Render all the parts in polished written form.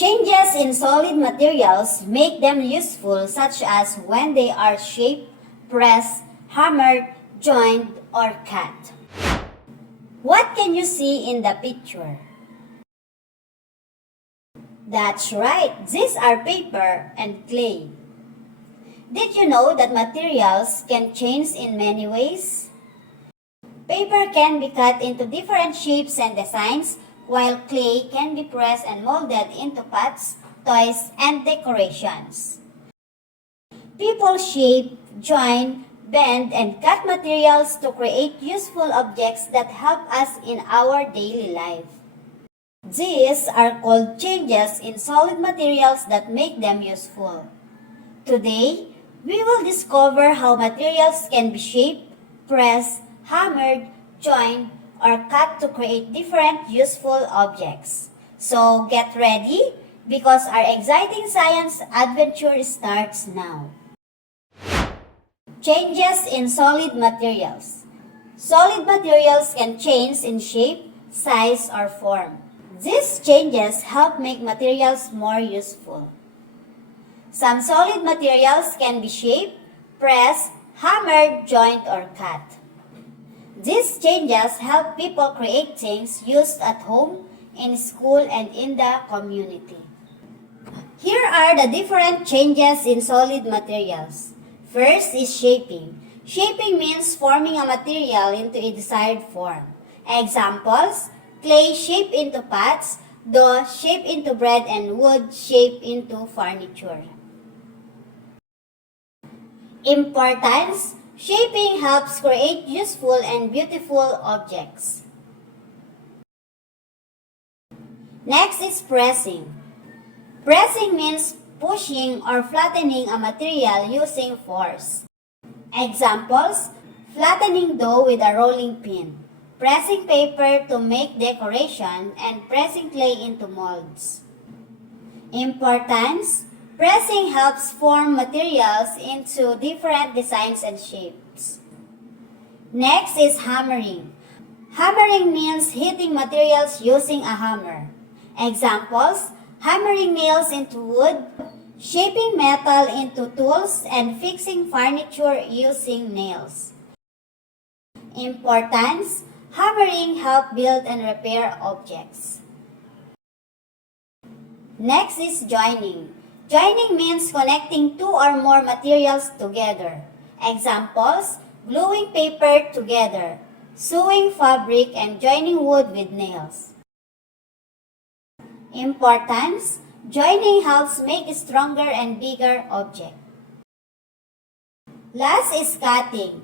Changes in solid materials make them useful, such as when they are shaped, pressed, hammered, joined, or cut. What can you see in the picture? That's right, these are paper and clay. Did you know that materials can change in many ways? Paper can be cut into different shapes and designs, while clay can be pressed and molded into pots, toys, and decorations. People shape, join, bend, and cut materials to create useful objects that help us in our daily life. These are called changes in solid materials that make them useful. Today, we will discover how materials can be shaped, pressed, hammered, joined, or cut to create different useful objects. So get ready because our exciting science adventure starts now. Changes in solid materials. Solid materials can change in shape, size, or form. These changes help make materials more useful. Some solid materials can be shaped, pressed, hammered, joined, or cut. These changes help people create things used at home, in school, and in the community. Here are the different changes in solid materials. First is shaping. Shaping means forming a material into a desired form. Examples: clay shaped into pots, dough shaped into bread, and wood shaped into furniture. Importance: shaping helps create useful and beautiful objects. Next is pressing. Pressing means pushing or flattening a material using force. Examples: flattening dough with a rolling pin, pressing paper to make decoration, and pressing clay into molds. Importance: pressing helps form materials into different designs and shapes. Next is hammering. Hammering means hitting materials using a hammer. Examples: hammering nails into wood, shaping metal into tools, and fixing furniture using nails. Importance: hammering helps build and repair objects. Next is joining. Joining means connecting two or more materials together. Examples: gluing paper together, sewing fabric, and joining wood with nails. Importance: joining helps make a stronger and bigger object. Last is cutting.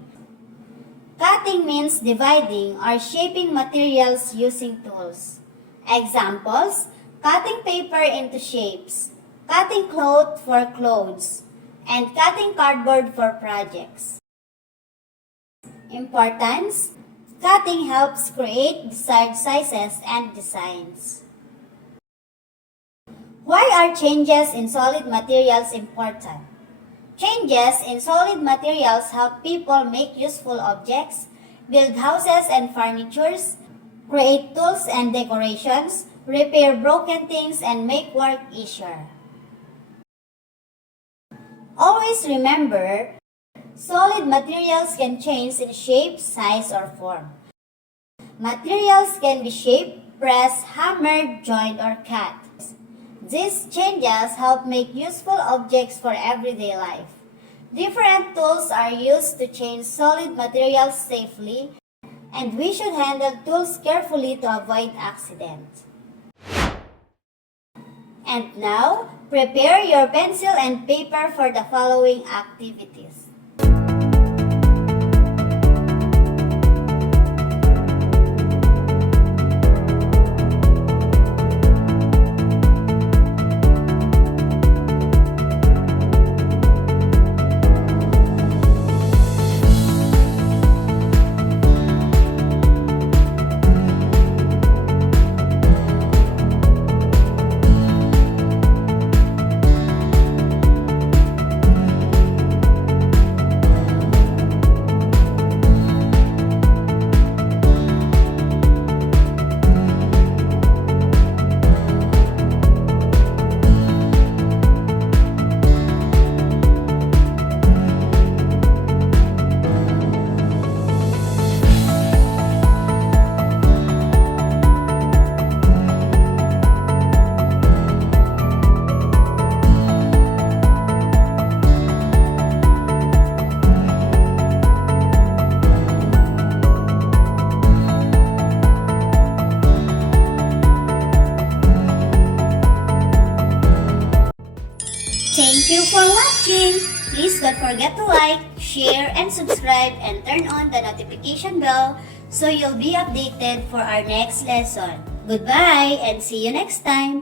Cutting means dividing or shaping materials using tools. Examples: cutting paper into shapes, cutting cloth for clothes, and cutting cardboard for projects. Importance: cutting helps create desired sizes and designs. Why are changes in solid materials important? Changes in solid materials help people make useful objects, build houses and furnitures, create tools and decorations, repair broken things, and make work easier. Always remember, solid materials can change in shape, size, or form. Materials can be shaped, pressed, hammered, joined, or cut. These changes help make useful objects for everyday life. Different tools are used to change solid materials safely, and we should handle tools carefully to avoid accidents. And now, prepare your pencil and paper for the following activities. Thank you for watching. Please don't forget to like, share, and subscribe and turn on the notification bell so you'll be updated for our next lesson. Goodbye and see you next time.